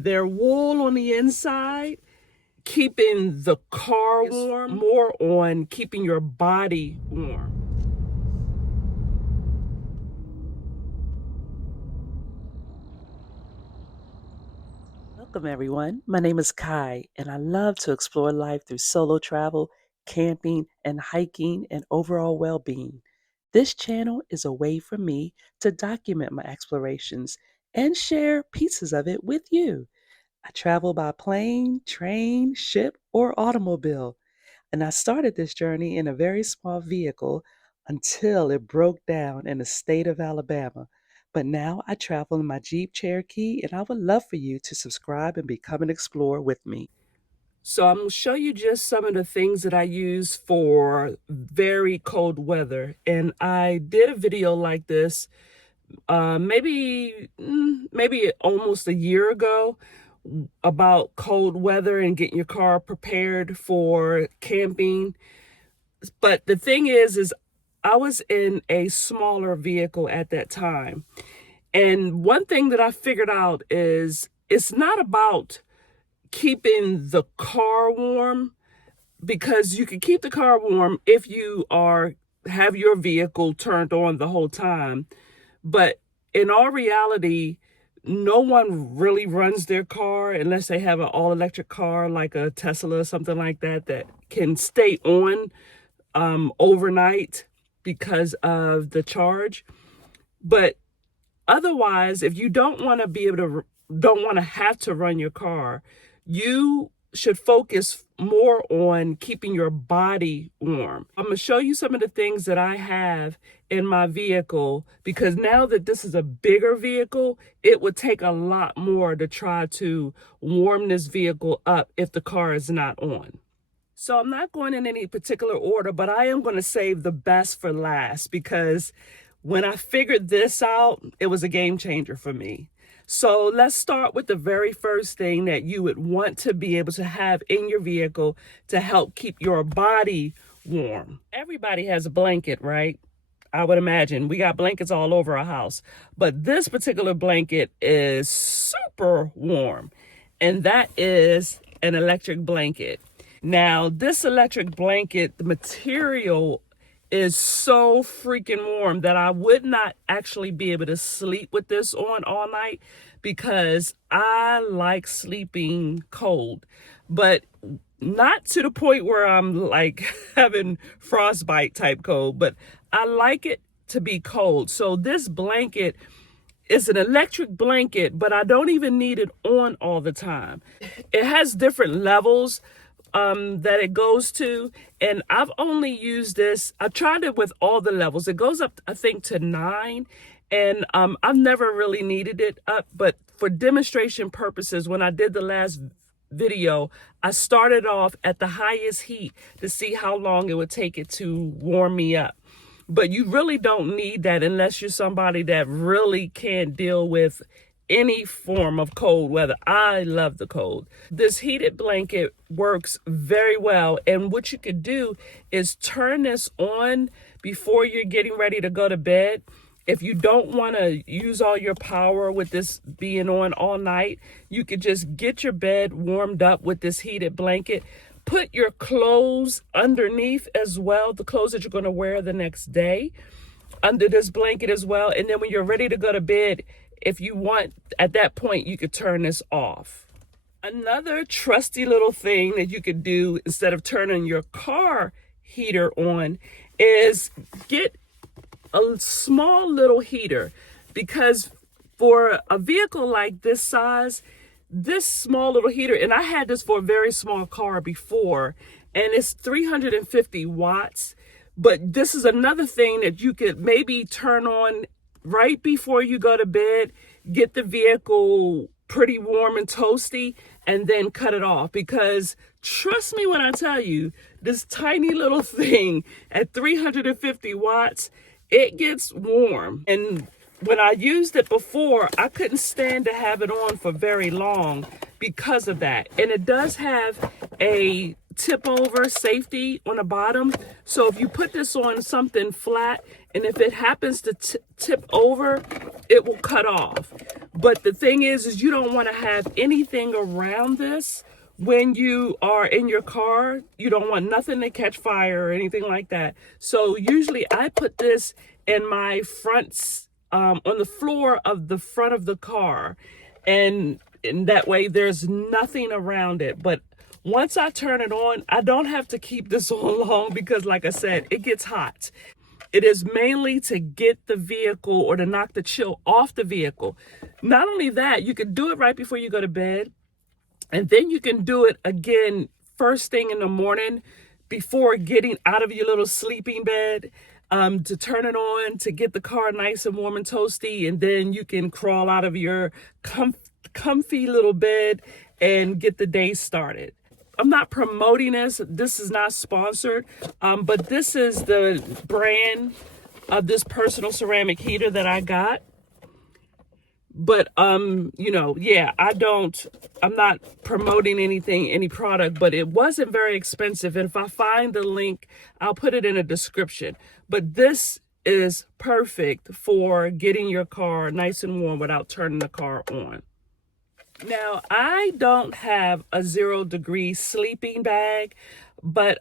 They're wool on the inside, keeping the car warm, more on keeping your body warm. Welcome, everyone. My name is Kai, and I love to explore life through solo travel, camping, and hiking and overall well being. This channel is a way for me to document my explorations and share pieces of it with you. I travel by plane, train, ship, or automobile, and I started this journey in a very small vehicle until it broke down in the state of Alabama. But now I travel in my Jeep Cherokee, and I would love for you to subscribe and become an explorer with me. So I'm going to show you just some of the things that I use for very cold weather. And I did a video like this maybe almost a year ago about cold weather and getting your car prepared for camping. But the thing is I was in a smaller vehicle at that time. And one thing that I figured out is it's not about keeping the car warm, because you can keep the car warm if you have your vehicle turned on the whole time. But in all reality, no one really runs their car unless they have an all-electric car like a Tesla or something like that that can stay on overnight because of the charge. But otherwise, if you don't want to have to run your car, you should focus more on keeping your body warm. I'm going to show you some of the things that I have in my vehicle, because now that this is a bigger vehicle, it would take a lot more to try to warm this vehicle up if the car is not on. So I'm not going in any particular order, but I am going to save the best for last, because when I figured this out, it was a game changer for me. So let's start with the very first thing that you would want to be able to have in your vehicle to help keep your body warm. Everybody has a blanket, right? I would imagine we got blankets all over our house, but this particular blanket is super warm, and that is an electric blanket. Now, this electric blanket, the material is so freaking warm that I would not actually be able to sleep with this on all night, because I like sleeping cold, but not to the point where I'm like having frostbite type cold, but I like it to be cold. So this blanket is an electric blanket, but I don't even need it on all the time. It has different levels that it goes to, and I've only used this. I tried it with all the levels. It goes up, I think, to 9, and I've never really needed it up, but for demonstration purposes, when I did the last video, I started off at the highest heat to see how long it would take it to warm me up. But you really don't need that unless you're somebody that really can't deal with any form of cold weather. I love the cold. This heated blanket works very well. And what you could do is turn this on before you're getting ready to go to bed. If you don't want to use all your power with this being on all night, you could just get your bed warmed up with this heated blanket. Put your clothes underneath as well, the clothes that you're going to wear the next day, under this blanket as well. And then when you're ready to go to bed, if you want, at that point, you could turn this off. Another trusty little thing that you could do instead of turning your car heater on is get a small little heater, because for a vehicle like this size, this small little heater, and I had this for a very small car before, and it's 350 watts. But this is another thing that you could maybe turn on right before you go to bed, get the vehicle pretty warm and toasty, and then cut it off. Because trust me when I tell you, this tiny little thing at 350 watts, it gets warm. And when I used it before, I couldn't stand to have it on for very long because of that. And it does have a tip over safety on the bottom. So if you put this on something flat, and if it happens to tip over, it will cut off. But the thing is you don't want to have anything around this when you are in your car. You don't want nothing to catch fire or anything like that. So usually I put this in my fronts, on the floor of the front of the car, and that way there's nothing around it. But once I turn it on, I don't have to keep this on long because, like I said, it gets hot. It is mainly to get the vehicle or to knock the chill off the vehicle. Not only that, you can do it right before you go to bed, and then you can do it again first thing in the morning before getting out of your little sleeping bed, to turn it on to get the car nice and warm and toasty. And then you can crawl out of your comfy little bed and get the day started. I'm not promoting this. This is not sponsored, but this is the brand of this personal ceramic heater that I got. But I'm not promoting any product, but it wasn't very expensive. And if I find the link, I'll put it in a description. But this is perfect for getting your car nice and warm without turning the car on. Now, I don't have a 0-degree sleeping bag, but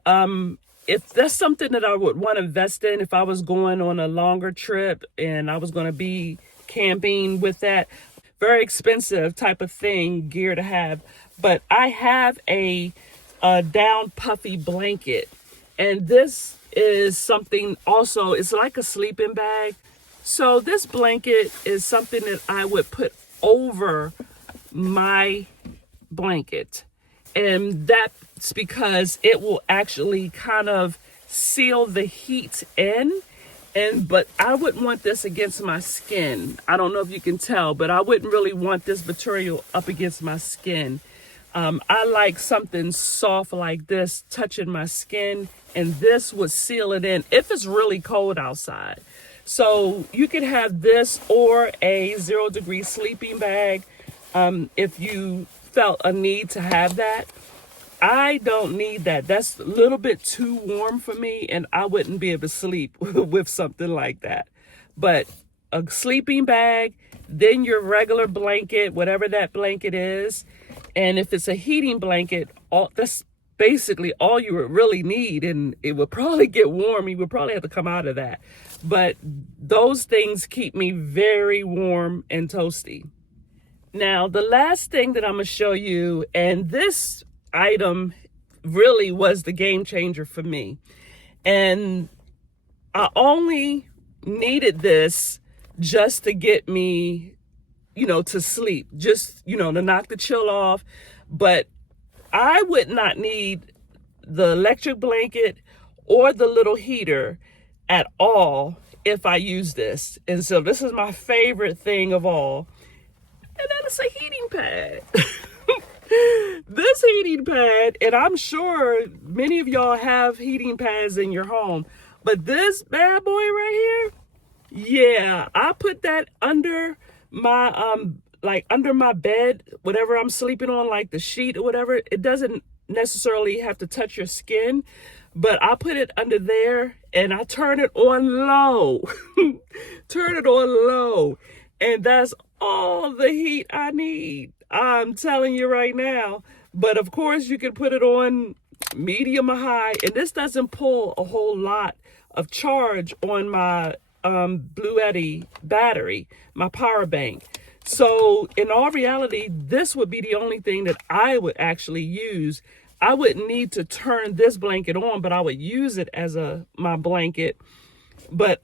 if that's something that I would want to invest in, if I was going on a longer trip and I was going to be camping with that, very expensive type of thing, gear to have. But I have a down puffy blanket, and this is something also, it's like a sleeping bag. So this blanket is something that I would put over my blanket, and that's because it will actually kind of seal the heat in. But I wouldn't want this against my skin. I don't know if you can tell, but I wouldn't really want this material up against my skin. I like something soft like this touching my skin, and this would seal it in if it's really cold outside. So you could have this or a 0-degree sleeping bag, if you felt a need to have that. I don't need that. That's a little bit too warm for me, and I wouldn't be able to sleep with something like that. But a sleeping bag, then your regular blanket, whatever that blanket is. And if it's a heating blanket, that's basically all you would really need. And it would probably get warm. You would probably have to come out of that. But those things keep me very warm and toasty. Now, the last thing that I'm going to show you, and this item really was the game changer for me. And I only needed this just to get me, to sleep, just, to knock the chill off. But I would not need the electric blanket or the little heater at all if I use this. And so this is my favorite thing of all. And that is a heating pad. This heating pad, and I'm sure many of y'all have heating pads in your home, but this bad boy right here, yeah, I put that under my under my bed, whatever I'm sleeping on, like the sheet or whatever. It doesn't necessarily have to touch your skin, but I put it under there and I turn it on low. Turn it on low, and that's all the heat I need. I'm telling you right now. But of course, you can put it on medium or high, and this doesn't pull a whole lot of charge on my Blue battery, my power bank. So in all reality, this would be the only thing that I would actually use. I wouldn't need to turn this blanket on, but I would use it as my blanket. But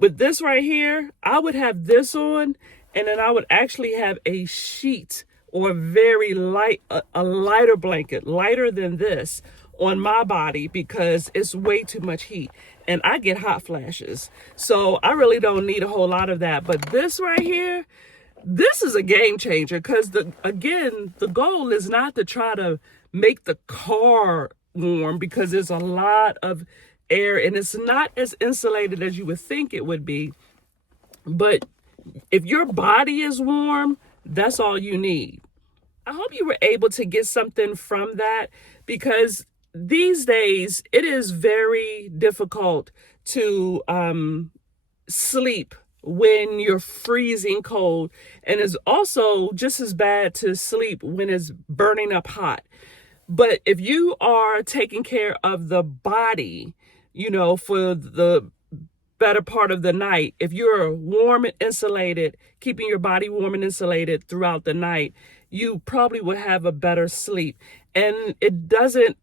with this right here, I would have this on, and then I would actually have a sheet or very light, a lighter blanket, lighter than this, on my body because it's way too much heat. And I get hot flashes. So I really don't need a whole lot of that. But this right here, this is a game changer because, the goal is not to try to make the car warm because there's a lot of air and it's not as insulated as you would think it would be. But if your body is warm, that's all you need. I hope you were able to get something from that because these days it is very difficult to sleep when you're freezing cold, and it's also just as bad to sleep when it's burning up hot. But if you are taking care of the body, for the better part of the night, if you're warm and insulated, keeping your body warm and insulated throughout the night, you probably will have a better sleep. And it doesn't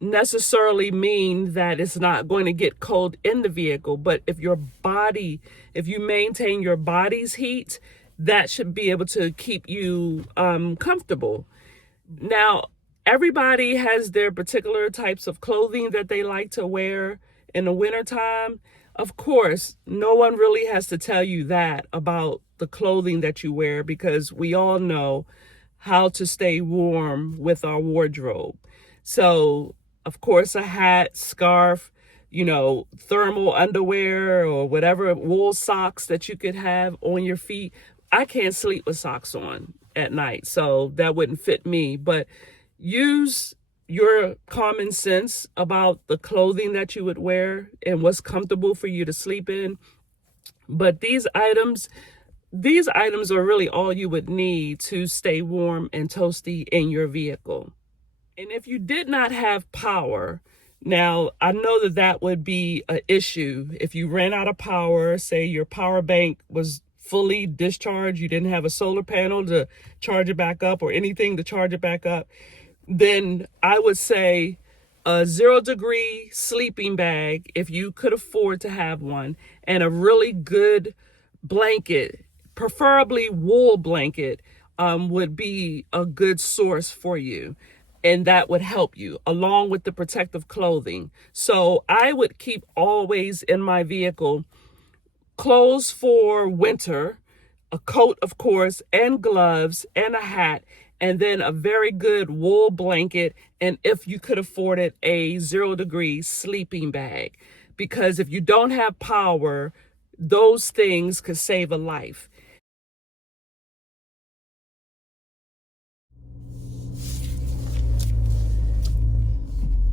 necessarily mean that it's not going to get cold in the vehicle, but if you maintain your body's heat, that should be able to keep you comfortable. Now, everybody has their particular types of clothing that they like to wear in the wintertime. Of course, no one really has to tell you that about the clothing that you wear, because we all know how to stay warm with our wardrobe. So, of course, a hat, scarf, thermal underwear or whatever, wool socks that you could have on your feet. I can't sleep with socks on at night, so that wouldn't fit me. But use your common sense about the clothing that you would wear and what's comfortable for you to sleep in. But these items are really all you would need to stay warm and toasty in your vehicle. And if you did not have power, now I know that would be an issue. If you ran out of power, say your power bank was fully discharged, you didn't have a solar panel to charge it back up or anything to charge it back up, then I would say a 0-degree sleeping bag, if you could afford to have one, and a really good blanket, preferably wool blanket, would be a good source for you. And that would help you along with the protective clothing. So I would keep always in my vehicle clothes for winter, a coat, of course, and gloves and a hat, and then a very good wool blanket. And if you could afford it, a 0-degree sleeping bag. Because if you don't have power, those things could save a life.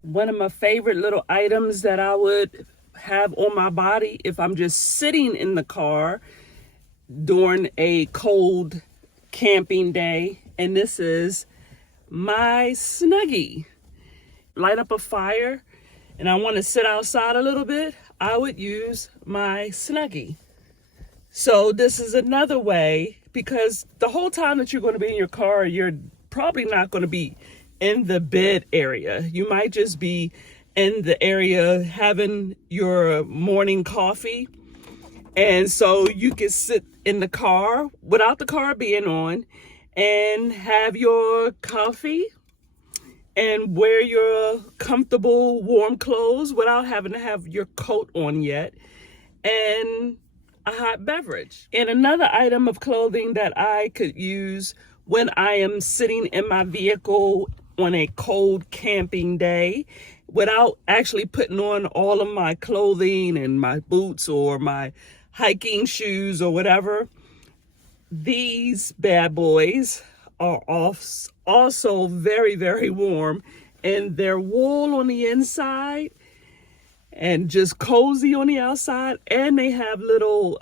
One of my favorite little items that I would have on my body if I'm just sitting in the car during a cold camping day, and this is my Snuggie. Light up a fire and I want to sit outside a little bit, I would use my Snuggie. So this is another way, because the whole time that you're going to be in your car, you're probably not going to be in the bed area. You might just be in the area having your morning coffee. And so you can sit in the car without the car being on and have your coffee and wear your comfortable warm clothes without having to have your coat on yet, and a hot beverage. And another item of clothing that I could use when I am sitting in my vehicle on a cold camping day without actually putting on all of my clothing and my boots or my hiking shoes or whatever, these bad boys are also very, very warm, and they're wool on the inside and just cozy on the outside, and they have little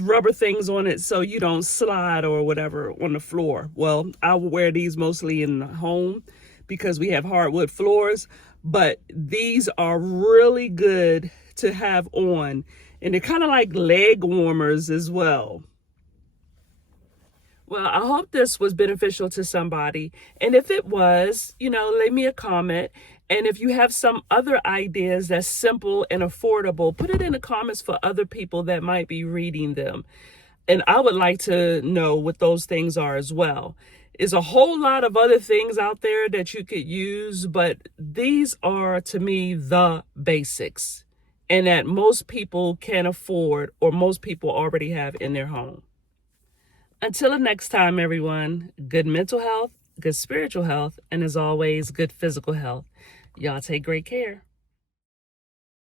rubber things on it so you don't slide or whatever on the floor. Well, I will wear these mostly in the home because we have hardwood floors, but these are really good to have on, and they're kind of like leg warmers as well. Well, I hope this was beneficial to somebody. And if it was, leave me a comment. And if you have some other ideas that's simple and affordable, put it in the comments for other people that might be reading them. And I would like to know what those things are as well. There's a whole lot of other things out there that you could use, but these are, to me, the basics, and that most people can afford or most people already have in their home. Until the next time, everyone, good mental health, good spiritual health, and as always, good physical health. Y'all take great care.